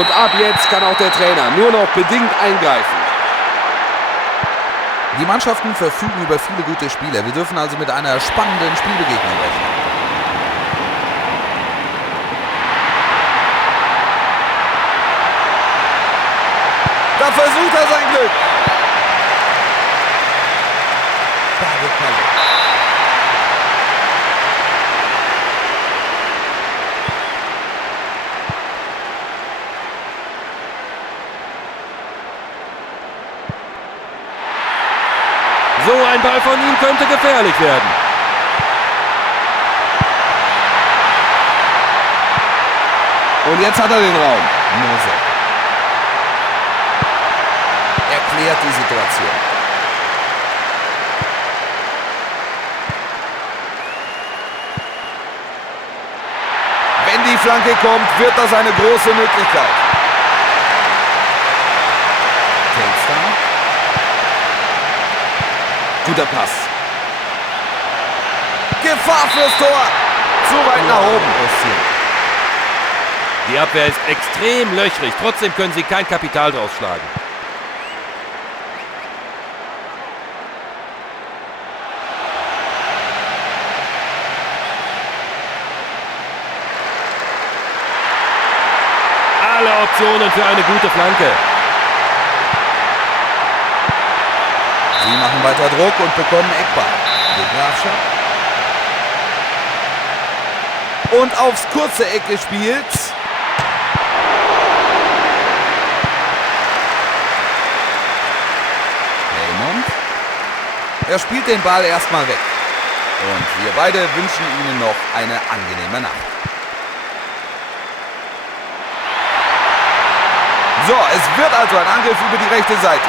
Und ab jetzt kann auch der Trainer nur noch bedingt eingreifen. Die Mannschaften verfügen über viele gute Spieler. Wir dürfen also mit einer spannenden Spielbegegnung rechnen. Da versucht er sein Glück. So ein Ball von ihm könnte gefährlich werden. Und jetzt hat er den Raum. Mose erklärt die Situation. Wenn die Flanke kommt, wird das eine große Möglichkeit. Telstar. Guter Pass. Gefahr fürs Tor. Zu weit nach oben. Die Abwehr ist extrem löchrig. Trotzdem können sie kein Kapital draus schlagen. Alle Optionen für eine gute Flanke. Sie machen weiter Druck und bekommen Eckball. Die Grafschaft. Und aufs kurze Eck gespielt. Raymond. Er spielt den Ball erstmal weg. Und wir beide wünschen Ihnen noch eine angenehme Nacht. So, es wird also ein Angriff über die rechte Seite.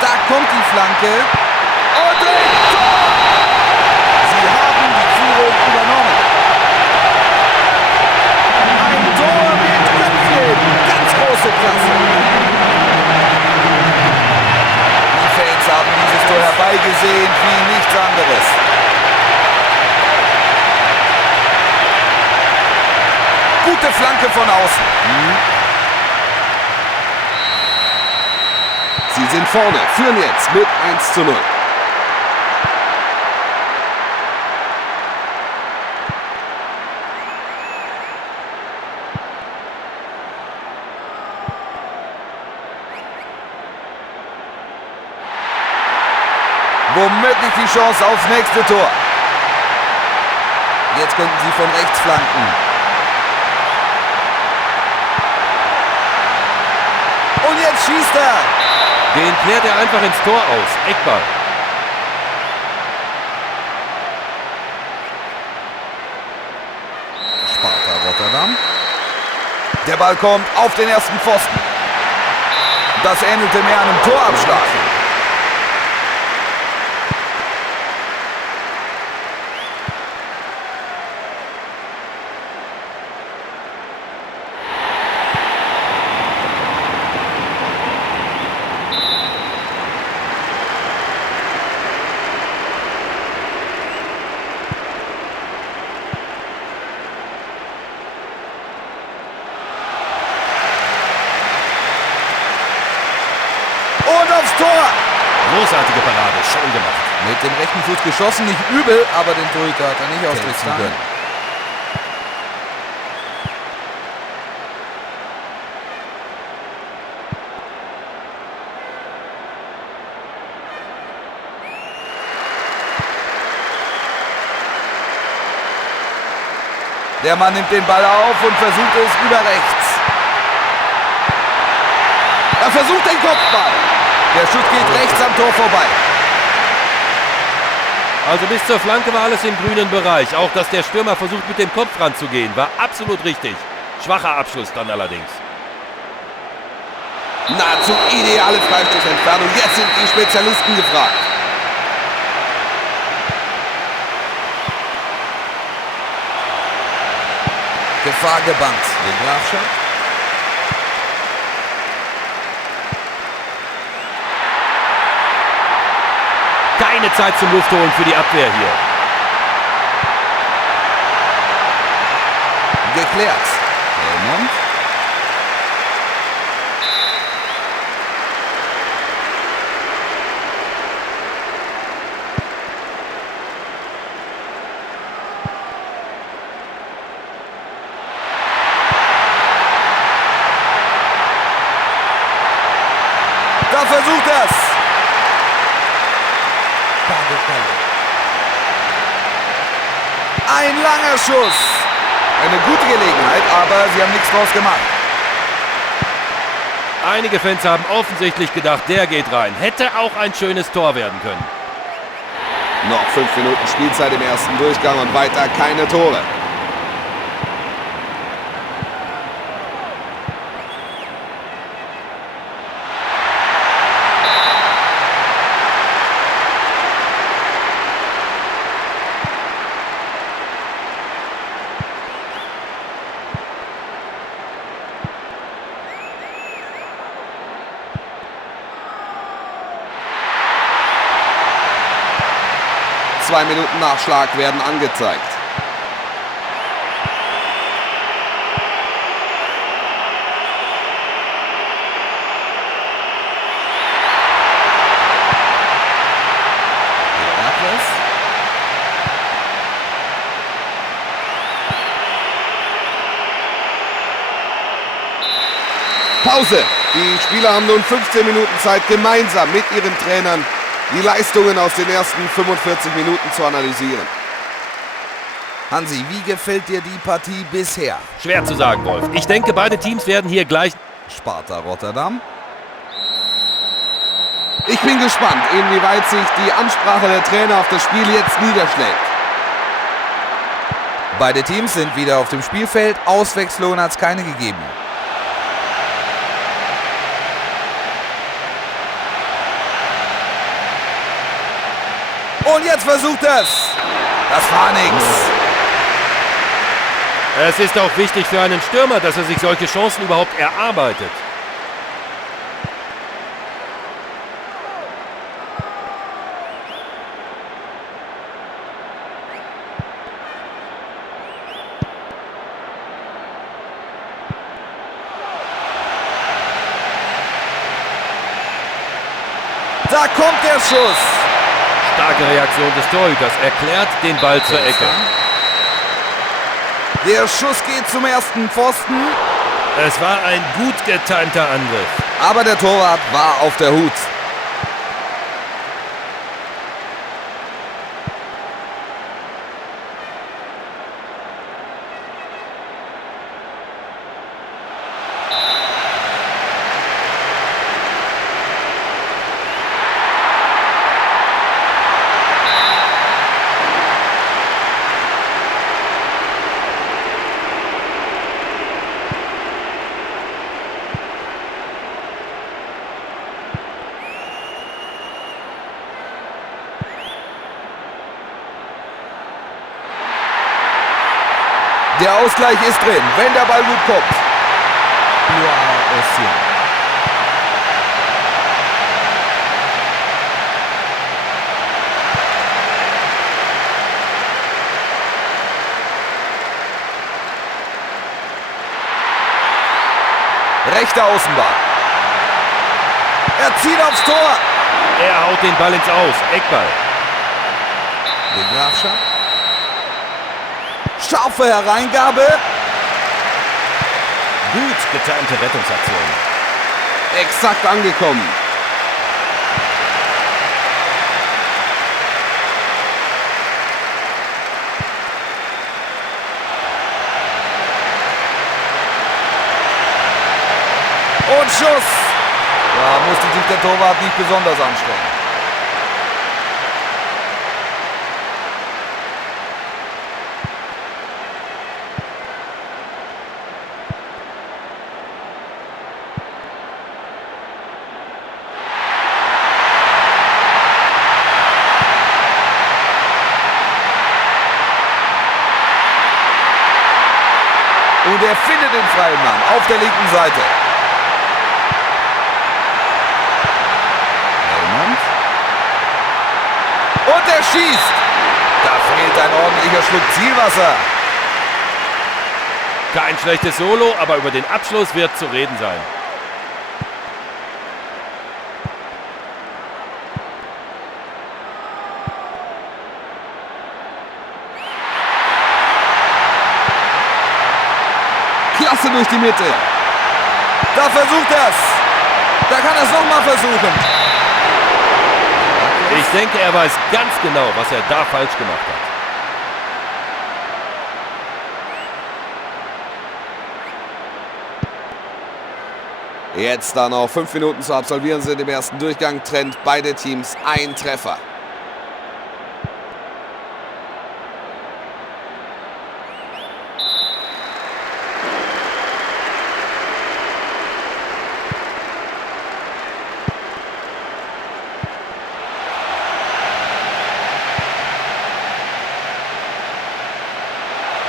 Da kommt die Flanke. Und Tor! Sie haben die Führung übernommen. Ein Tor mit Köpfchen. Ganz große Klasse. Die Fans haben dieses Tor herbeigesehen wie nichts anderes. Gute Flanke von außen. Sie sind vorne, führen jetzt mit 1:0. Womöglich die Chance aufs nächste Tor. Jetzt könnten sie von rechts flanken. Und jetzt schießt er. Den klärt er einfach ins Tor aus. Eckball. Sparta Rotterdam. Der Ball kommt auf den ersten Pfosten. Das ähnelte mehr einem Torabschlag. Und aufs Tor. Großartige Parade, schön gemacht. Mit dem rechten Fuß geschossen, nicht übel, aber den Torhüter hat er nicht austricksen können. Der Mann nimmt den Ball auf und versucht es über rechts. Er versucht den Kopfball. Der Schuss geht rechts am Tor vorbei. Also bis zur Flanke war alles im grünen Bereich. Auch dass der Stürmer versucht mit dem Kopf ranzugehen, war absolut richtig. Schwacher Abschluss dann allerdings. Nahezu ideale Freistoßentfernung. Jetzt sind die Spezialisten gefragt. Gefahr gebannt. Die Grafschaft. Keine Zeit zum Luftholen für die Abwehr hier. Geklärt. Raymond. Ein langer Schuss. Eine gute Gelegenheit, aber sie haben nichts draus gemacht. Einige Fans haben offensichtlich gedacht, der geht rein. Hätte auch ein schönes Tor werden können. Noch 5 Minuten Spielzeit im ersten Durchgang und weiter keine Tore. Zwei Minuten Nachschlag werden angezeigt. Pause. Die Spieler haben nun 15 Minuten Zeit, gemeinsam mit ihren Trainern die Leistungen aus den ersten 45 Minuten zu analysieren. Hansi, wie gefällt dir die Partie bisher? Schwer zu sagen, Wolf. Ich denke, beide Teams werden hier gleich... Sparta Rotterdam. Ich bin gespannt, inwieweit sich die Ansprache der Trainer auf das Spiel jetzt niederschlägt. Beide Teams sind wieder auf dem Spielfeld. Auswechslungen hat es keine gegeben. Und jetzt versucht es. Das war nix. Es ist auch wichtig für einen Stürmer, dass er sich solche Chancen überhaupt erarbeitet. Da kommt der Schuss. Starke Reaktion des Torhüters erklärt den Ball zur Ecke. Der Schuss geht zum ersten Pfosten. Es war ein gut getimter Angriff. Aber der Torwart war auf der Hut. Der Ausgleich ist drin, wenn der Ball gut kommt. Rechter Außenbahn. Er zieht aufs Tor. Er haut den Ball ins Aus. Eckball. Den Grafschaft. Scharfe Hereingabe. Gut getimte Rettungsaktion. Exakt angekommen. Und Schuss. Da musste sich der Torwart nicht besonders anstrengen. Und er findet den freien Mann auf der linken Seite. Und er schießt. Da fehlt ein ordentlicher Schluck Zielwasser. Kein schlechtes Solo, aber über den Abschluss wird zu reden sein. Klasse durch die Mitte. Da versucht er es. Da kann er es nochmal versuchen. Ich Ich denke, er weiß ganz genau, was er da falsch gemacht hat. Jetzt da noch 5 Minuten zu absolvieren sind im ersten Durchgang. Trennt beide Teams ein Treffer.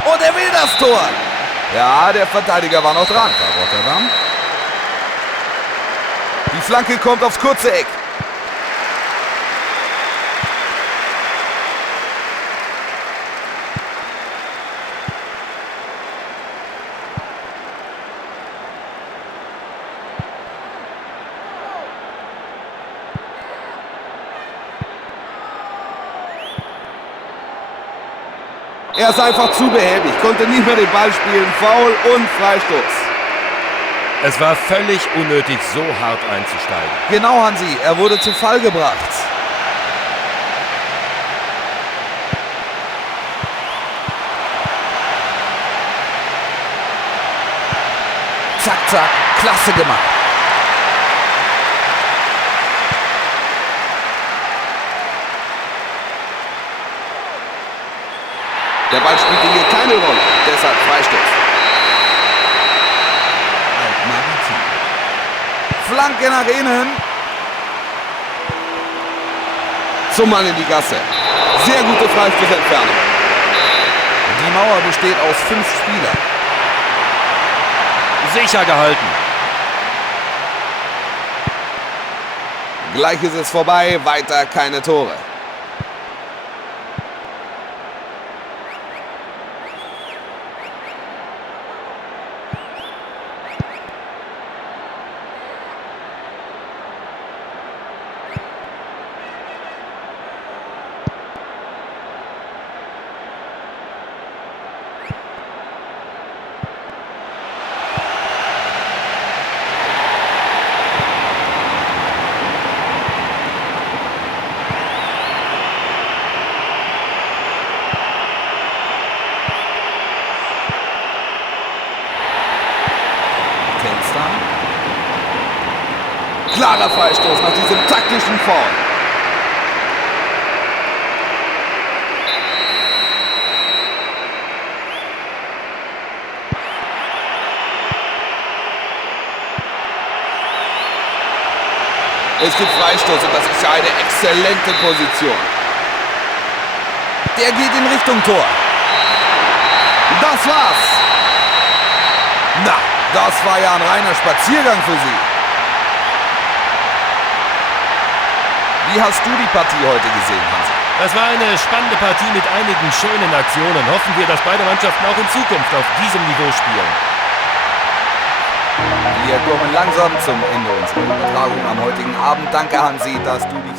Und er will das Tor. Ja, der Verteidiger war noch dran. Rotterdam. Die Flanke kommt aufs kurze Eck. Er ist einfach zu behäbig, konnte nicht mehr den Ball spielen. Foul und Freistoß. Es war völlig unnötig, so hart einzusteigen. Genau, Hansi, er wurde zu Fall gebracht. Zack, zack, klasse gemacht. Der Ball spielte hier keine Rolle, deshalb Freistoß. Flanke nach innen. Zum Mann in die Gasse. Sehr gute Freistoßentfernung. Die Mauer besteht aus 5 Spielern. Sicher gehalten. Gleich ist es vorbei, weiter keine Tore. Klarer Freistoß nach diesem taktischen Foul. Es gibt Freistoß und das ist ja eine exzellente Position. Der geht in Richtung Tor. Das war's. Na, das war ja ein reiner Spaziergang für Sie. Wie hast du die Partie heute gesehen, Hansi? Das war eine spannende Partie mit einigen schönen Aktionen. Hoffen wir, dass beide Mannschaften auch in Zukunft auf diesem Niveau spielen. Wir kommen langsam zum Ende unserer Übertragung am heutigen Abend. Danke, Hansi, dass du dich